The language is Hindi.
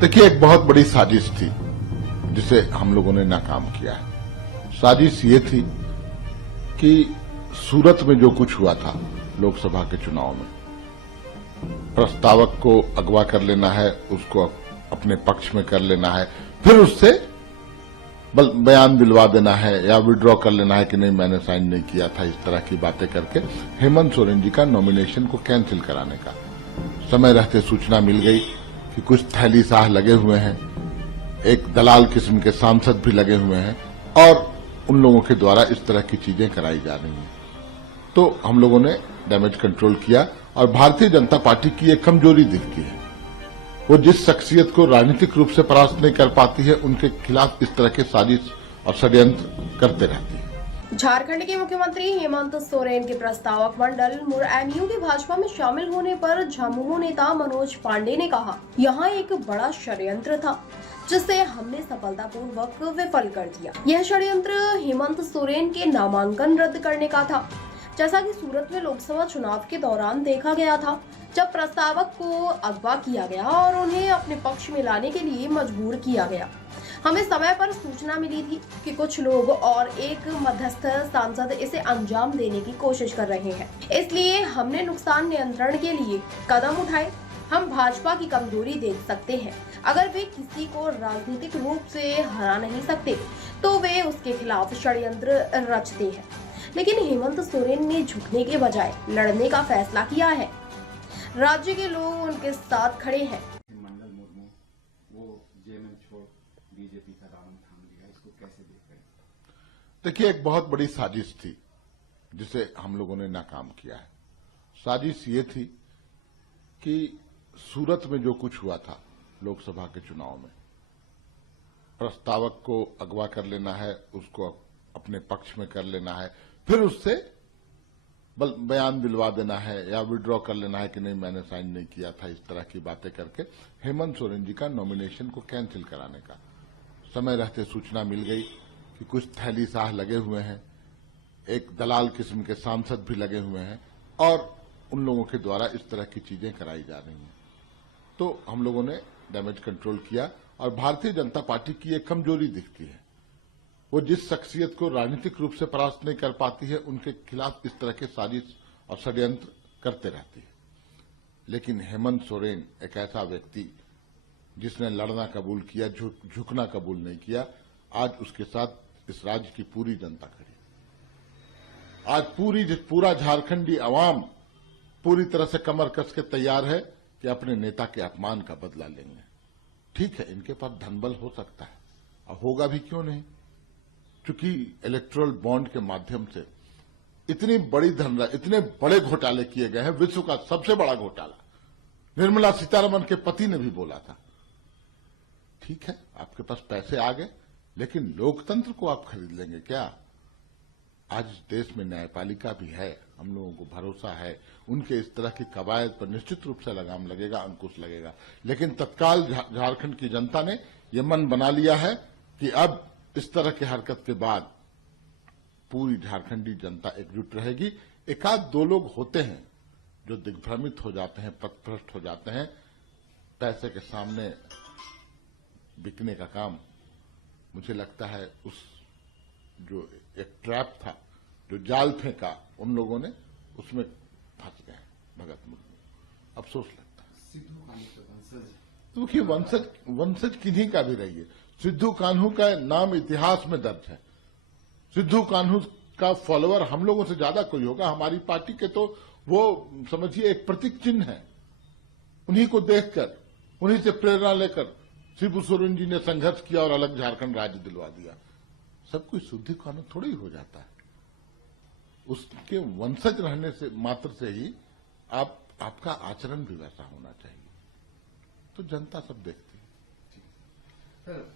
देखिए, एक बहुत बड़ी साजिश थी जिसे हम लोगों ने नाकाम किया है। साजिश ये थी कि सूरत में जो कुछ हुआ था लोकसभा के चुनाव में, प्रस्तावक को अगवा कर लेना है, उसको अपने पक्ष में कर लेना है, फिर उससे बयान दिलवा देना है या विड्रॉ कर लेना है कि नहीं मैंने साइन नहीं किया था, इस तरह की बातें करके हेमंत सोरेन जी का नॉमिनेशन को कैंसिल कराने का समय रहते सूचना मिल गई कि कुछ थैली शाह लगे हुए हैं, एक दलाल किस्म के सांसद भी लगे हुए हैं और उन लोगों के द्वारा इस तरह की चीजें कराई जा रही हैं। तो हम लोगों ने डैमेज कंट्रोल किया और भारतीय जनता पार्टी की एक कमजोरी दिखती है, वो जिस शख्सियत को राजनीतिक रूप से परास्त नहीं कर पाती है, उनके खिलाफ इस तरह के साजिश और षड्यंत्र करते रहती है। झारखंड के मुख्यमंत्री हेमंत सोरेन के प्रस्तावक मंडल मुरैनियों के भाजपा में शामिल होने पर झामुमो नेता मनोज पांडे ने कहा, यहाँ एक बड़ा षड्यंत्र था जिसे हमने सफलतापूर्वक विफल कर दिया। यह षड्यंत्र हेमंत सोरेन के नामांकन रद्द करने का था, जैसा कि सूरत में लोकसभा चुनाव के दौरान देखा गया था, जब प्रस्तावक को अगवा किया गया और उन्हें अपने पक्ष में लाने के लिए मजबूर किया गया। हमें समय पर सूचना मिली थी कि कुछ लोग और एक मध्यस्थ सांसद इसे अंजाम देने की कोशिश कर रहे हैं, इसलिए हमने नुकसान नियंत्रण के लिए कदम उठाए। हम भाजपा की कमजोरी देख सकते हैं, अगर वे किसी को राजनीतिक रूप से हरा नहीं सकते तो वे उसके खिलाफ षड्यंत्र रचते हैं, लेकिन हेमंत सोरेन ने झुकने के बजाय लड़ने का फैसला किया है। राज्य के लोग उनके साथ खड़े हैं। मंडल मुर्मू वो जेएमएम छोड़ बीजेपी का दामन थाम लिया, इसको कैसे देख रहे हैं? देखिए, एक बहुत बड़ी साजिश थी जिसे हम लोगों ने नाकाम किया है। साजिश ये थी कि सूरत में जो कुछ हुआ था लोकसभा के चुनाव में, प्रस्तावक को अगवा कर लेना है, उसको अपने पक्ष में कर लेना है, फिर उससे बयान दिलवा देना है या विड्रॉ कर लेना है कि नहीं मैंने साइन नहीं किया था, इस तरह की बातें करके हेमंत सोरेन जी का नॉमिनेशन को कैंसिल कराने का समय रहते सूचना मिल गई कि कुछ थैली शाह लगे हुए हैं, एक दलाल किस्म के सांसद भी लगे हुए हैं और उन लोगों के द्वारा इस तरह की चीजें कराई जा रही हैं। तो हम लोगों ने डैमेज कंट्रोल किया और भारतीय जनता पार्टी की एक कमजोरी दिखती है, वो जिस शख्सियत को राजनीतिक रूप से परास्त नहीं कर पाती है, उनके खिलाफ इस तरह के साजिश और षड्यंत्र करते रहती है। लेकिन हेमंत सोरेन एक ऐसा व्यक्ति जिसने लड़ना कबूल किया, झुकना कबूल नहीं किया, आज उसके साथ इस राज्य की पूरी जनता खड़ी। आज पूरा झारखंडी अवाम पूरी तरह से कमर कस के तैयार है कि अपने नेता के अपमान का बदला लेंगे। ठीक है, इनके पास धनबल हो सकता है और होगा भी, क्यों नहीं, क्योंकि इलेक्टोरल बॉन्ड के माध्यम से इतनी बड़ी धनराशि, इतने बड़े घोटाले किए गए हैं, विश्व का सबसे बड़ा घोटाला निर्मला सीतारमण के पति ने भी बोला था। ठीक है, आपके पास पैसे आ गए, लेकिन लोकतंत्र को आप खरीद लेंगे क्या? आज इस देश में न्यायपालिका भी है, हम लोगों को भरोसा है, उनके इस तरह की कवायद पर निश्चित रूप से लगाम लगेगा, अंकुश लगेगा। लेकिन तत्काल झारखंड की जनता ने यह मन बना लिया है कि अब इस तरह की हरकत के बाद पूरी झारखंडी जनता एकजुट रहेगी। एकाध दो लोग होते हैं जो दिग्भ्रमित हो जाते हैं, पथभ्रष्ट हो जाते हैं, पैसे के सामने बिकने का काम। मुझे लगता है उस जो एक ट्रैप था, जो जाल फेंका, उन लोगों ने उसमें फंस गए भगत मुर्मू। अफसोस लगता है। सिद्धू कान्हू का वंशज, तो कि वंशज किन्हीं का भी रही है। सिद्धू कान्हू का नाम इतिहास में दर्ज है। सिद्धू कान्हू का फॉलोअर हम लोगों से ज्यादा कोई होगा, हमारी पार्टी के तो वो समझिए एक प्रतीक चिन्ह है। उन्हीं को देखकर, उन्हीं से प्रेरणा लेकर शिबू सोरेन जी ने संघर्ष किया और अलग झारखंड राज्य दिलवा दिया। सब कुछ सिद्धू कान्हू थोड़ी हो जाता है। उसके वंशज रहने से मात्र से ही आपका आचरण भी वैसा होना चाहिए। तो जनता सब देखती है। सर